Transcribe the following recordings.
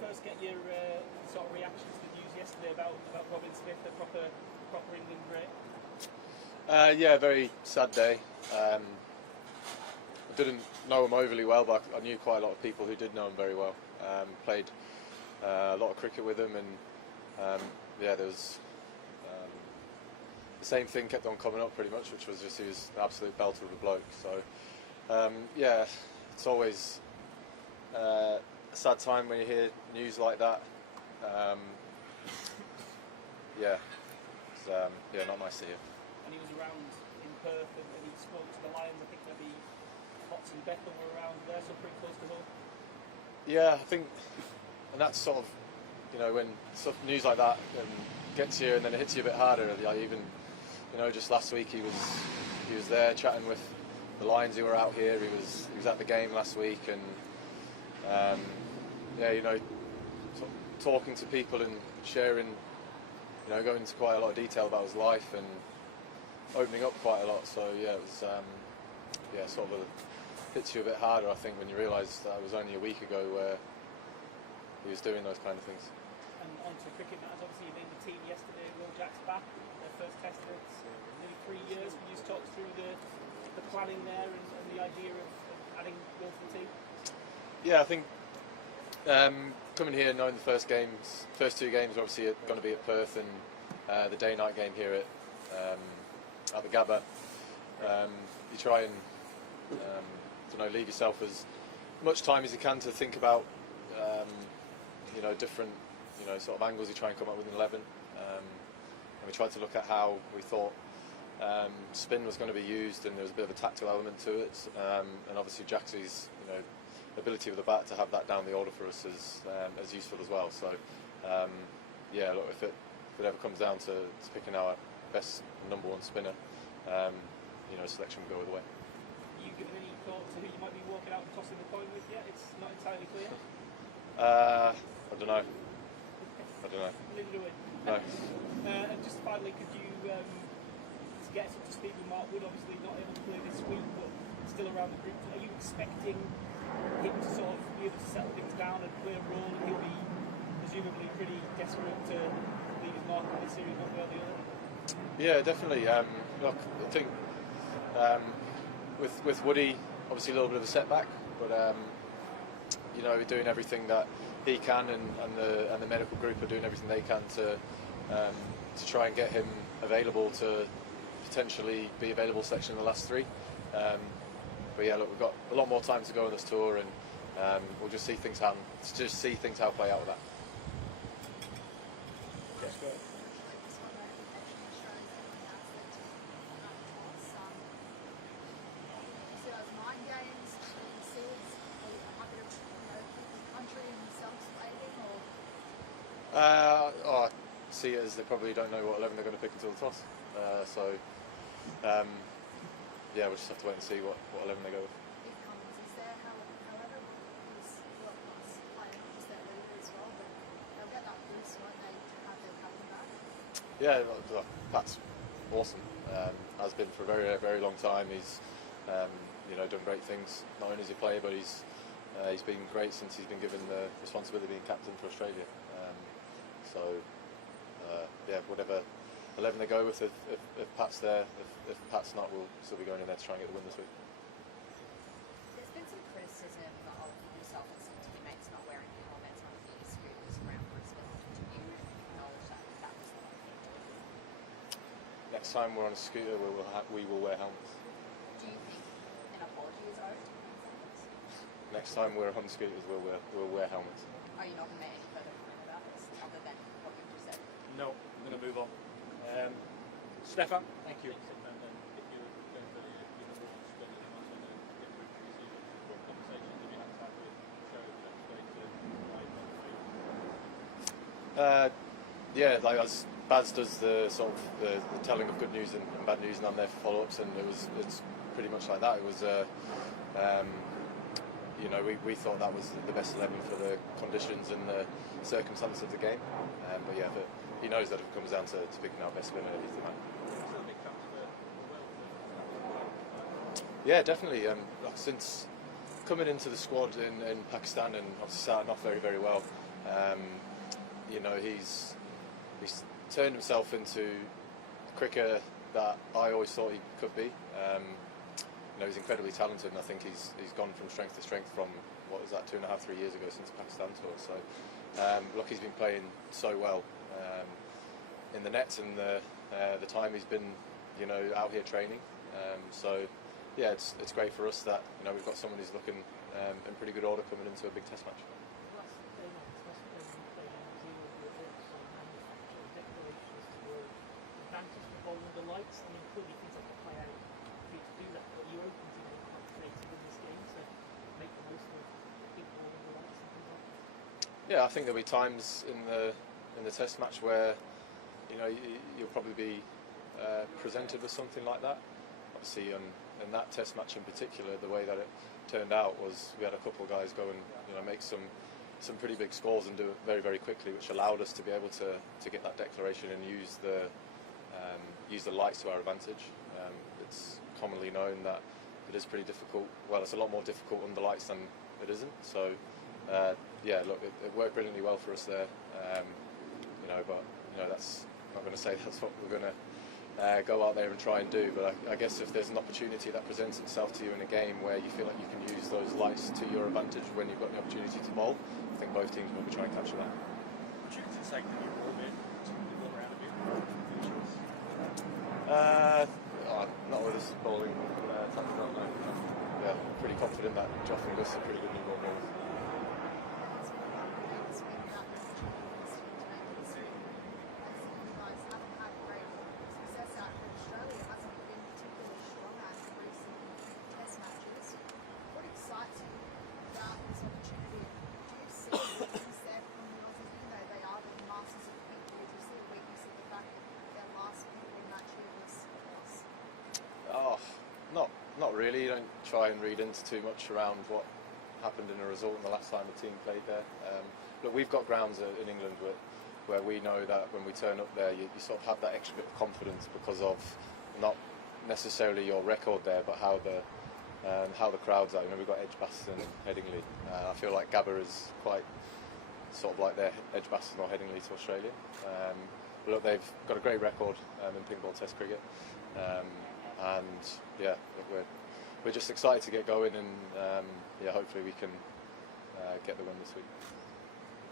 first get your sort of reaction to the news yesterday about Robin Smith, the proper England great? Yeah, very sad day. I didn't know him overly well, but I knew quite a lot of people who did know him very well. Played a lot of cricket with him, and yeah, there was the same thing kept on coming up pretty much, which was just he was an absolute belter of a bloke. So yeah, it's always a sad time when you hear news like that. Yeah, it's yeah, not nice to hear. And he was around in Perth, and he spoke to the Lions. I think maybe Potts and Beckham were around there, so pretty close to home. Yeah, I think, and that's sort of, you know, when news like that gets you, and then it hits you a bit harder. Like even, you know, just last week he was there chatting with the Lions who were out here. He was at the game last week, and yeah, you know, sort of talking to people and sharing, you know, going into quite a lot of detail about his life and opening up quite a lot. So yeah, it was yeah, sort of hits you a bit harder, I think, when you realise that it was only a week ago where he was doing those kind of things. And on to cricket matters, obviously you named the team yesterday. Will Jack's back, their first test in nearly 3 years. Can you just talk through the planning there and the idea of adding Will to the team? Yeah, I think coming here, knowing the first two games are obviously going to be at Perth, and the day-night game here at the Gabba. You try and leave yourself as much time as you can to think about you know, different, you know, sort of angles you try and come up with in 11. And we tried to look at how we thought spin was going to be used, and there was a bit of a tactical element to it, and obviously Jaxie's, you know, ability with the bat to have that down the order for us is as useful as well. So yeah, look, if it ever comes down to picking our best number one spinner, you know, selection will go either way. Have you given any thought to who you might be walking out and tossing the coin with yet? It's not entirely clear. I don't know. Leave it away. No. And just finally, could you get us up to speed with Mark Wood? Obviously not able to play this week, but still around the group. Are you expecting him to sort of be able to settle things down and play a role, and he'll be presumably pretty desperate to leave his mark on this series one way or the other? Yeah, definitely. Look, I think with Woody, obviously a little bit of a setback, but you know, we're doing everything that he can, and the medical group are doing everything they can to try and get him available to potentially be available selection in the last three. But yeah, look, we've got a lot more time to go on this tour, and we'll just see things happen. Just see things how play out with that. Yes, go ahead. I see it as they probably don't know what 11 they're going to pick until the toss. So yeah, we'll just have to wait and see what 11 they go with. Yeah, Pat's awesome. Has been for a very, very long time. He's you know, done great things. Not only as a player, but he's been great since he's been given the responsibility of being captain for Australia. So yeah, whatever 11 they go with, if Pat's there, if Pat's not, we'll still be going in there to try and get the win this week. There's been some criticism of yourself and some teammates not wearing helmets on the scooters around Brisbane. Do you acknowledge that that was the right thing to do? Next time we're on a scooter, we will wear helmets. Do you think an apology is owed? Next time we're on scooters, we'll wear helmets. Are you not going to make any further comment about this, other than what you've just said? No, I'm going to move on. Stefan, thank you. Yeah, like as Baz does the sort of the telling of good news and bad news, and I'm there for follow-ups, and it's pretty much like that. It was you know, we thought that was the best 11 for the conditions and the circumstances of the game. But yeah, he knows that if it comes down to picking our best spinner, he's the man. Yeah, definitely. Since coming into the squad in Pakistan and obviously starting off very well. You know, he's turned himself into the cricketer that I always thought he could be. You know, he's incredibly talented, and I think he's gone from strength to strength from, what was that, 2.5, 3 years ago since the Pakistan tour. So look, he's been playing so well in the nets and the time he's been, you know, out here training. So yeah, it's great for us that, you know, we've got someone who's looking in pretty good order coming into a big test match. The lights, I mean, clearly things like the play out for you to do that, but you're open to getting quite creative in this game to make the most of big ball and the lights and things like that. Yeah, I think there'll be times in the test match where, you know, you'll probably be presented with something like that. Obviously, in that test match in particular, the way that it turned out was we had a couple of guys go and, you know, make some pretty big scores and do it very quickly, which allowed us to be able to get that declaration and use the lights to our advantage. It's commonly known that it is pretty difficult. Well, it's a lot more difficult under lights than it isn't. So, yeah, look, it worked brilliantly well for us there. You know, but you know, that's not going to say that's what we're going to go out there and try and do. But I guess if there's an opportunity that presents itself to you in a game where you feel like you can use those lights to your advantage when you've got the opportunity to bowl, I think both teams will be trying to capture that. Would you take the new ball in to move the ball around a bit? Not with us bowling tactic, no. Yeah, pretty confident that Joff and Gus are pretty good new ball bowlers. Not really. You don't try and read into too much around what happened in a result in the last time the team played there. Look, we've got grounds in England where we know that when we turn up there, you sort of have that extra bit of confidence because of not necessarily your record there, but how the crowds are. You know, we've got Edgbaston and Headingley. I feel like Gabba is quite sort of like their Edgbaston or Headingley to Australia. But look, they've got a great record in pink ball Test cricket. And yeah, we're just excited to get going, and yeah, hopefully we can get the win this week.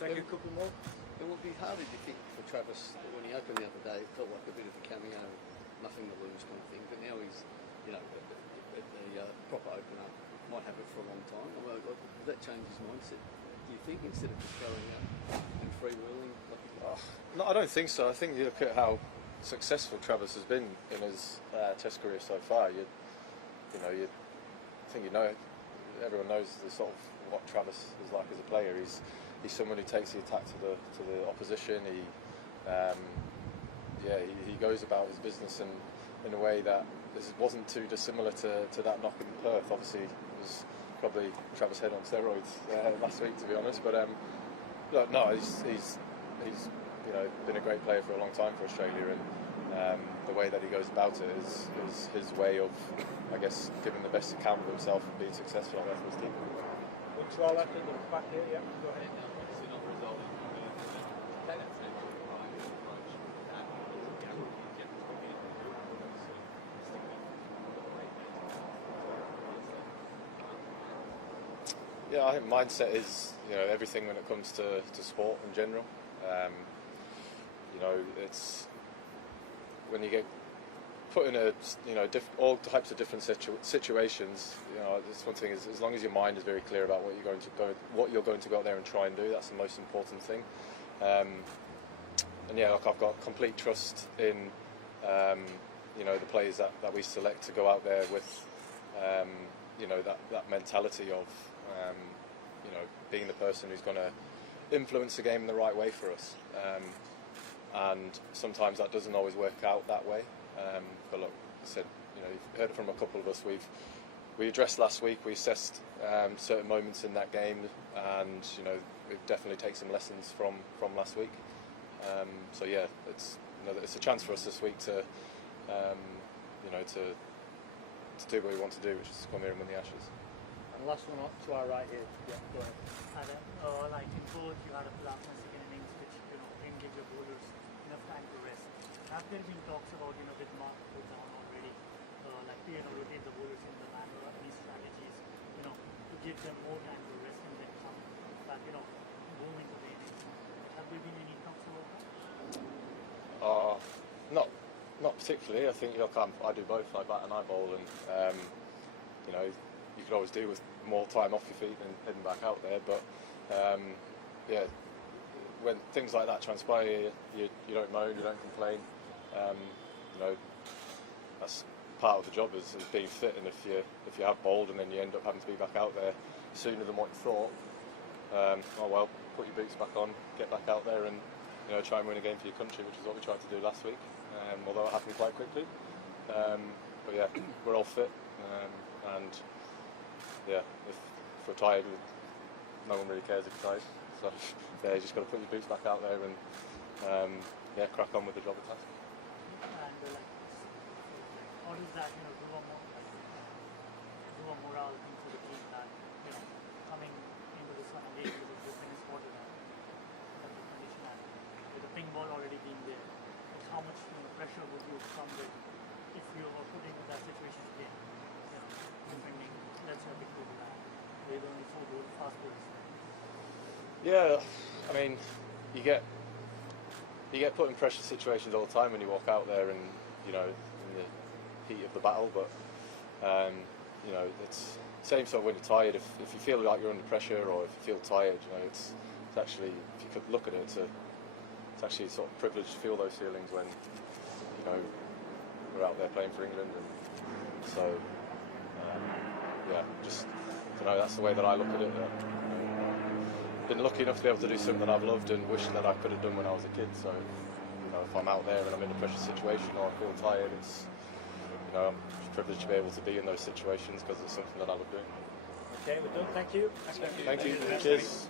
Take a couple more. It would be harder to think for Travis that when he opened the other day, it felt like a bit of a cameo, nothing to lose kind of thing. But now he's, you know, at the proper opener, might have it for a long time. Well, does that change his mindset? Do you think, instead of just going out and freewheeling? No, I don't think so. I think you look at how successful Travis has been in his Test career so far. Everyone knows the sort of what Travis is like as a player. He's someone who takes the attack to the opposition. He goes about his business in a way that wasn't too dissimilar to that knock in Perth. Obviously, it was probably Travis Head on steroids last week, to be honest. But no, he's you know, been a great player for a long time for Australia, and the way that he goes about it is his way of, I guess, giving the best account of himself and being successful out there for his team. One to our left and the back here, yeah, go ahead. Yeah, I think mindset is, you know, everything when it comes to sport in general. You know, it's when you get put in all types of different situations. You know, this one thing is, as long as your mind is very clear about what you're going to go out there and try and do, that's the most important thing. And yeah, look, I've got complete trust in you know, the players that we select to go out there with you know, that mentality of you know, being the person who's going to influence the game in the right way for us. And sometimes that doesn't always work out that way. But look, I said, you know, you've heard it from a couple of us. We addressed last week. We assessed certain moments in that game, and you know, we've definitely taken some lessons from last week. So yeah, it's a chance for us this week to you know, to do what we want to do, which is come here and win the Ashes. And The last one to our right here. Yeah, go ahead. And like in both, you had a plasma second innings, which didn't give your bowlers enough time to rest. Have there been talks about with Mark put down already, like rotate the bowlers in the manner or any strategies, to give them more time to rest and then come back, go into the innings. Have there been any talks about that? Not particularly. I think I do both. I bat and I bowl, and you could always do with more time off your feet and heading back out there. But yeah, when things like that transpire, you don't moan, you don't complain. That's part of the job is being fit. And if you have bowled and then you end up having to be back out there sooner than what you thought, oh well, put your boots back on, get back out there, and try and win a game for your country, which is what we tried to do last week. Although it happened quite quickly. But yeah, we're all fit, and yeah, if we're tired, no one really cares if you're tired. So yeah, you just got to put your boots back out there and yeah, crack on with the job at task. And how does that do a morale into the team that coming into this one again with the tennis water now, the condition and with the ping ball already being there, how much pressure would you come with if you were put into that situation again? Defending, let's say a big ball with only 4 fast balls. Yeah, I mean, you get put in pressure situations all the time when you walk out there and in the heat of the battle. But it's same sort of when you're tired. If you feel like you're under pressure or if you feel tired, it's actually, if you could look at it, it's actually sort of privileged to feel those feelings when we're out there playing for England. And so yeah, just that's the way that I look at it. Been lucky enough to be able to do something that I've loved and wish that I could have done when I was a kid. So if I'm out there and I'm in a pressure situation or I feel tired, it's I'm privileged to be able to be in those situations because it's something that I love doing. Okay, we're done. Thank you. Thank you. Cheers.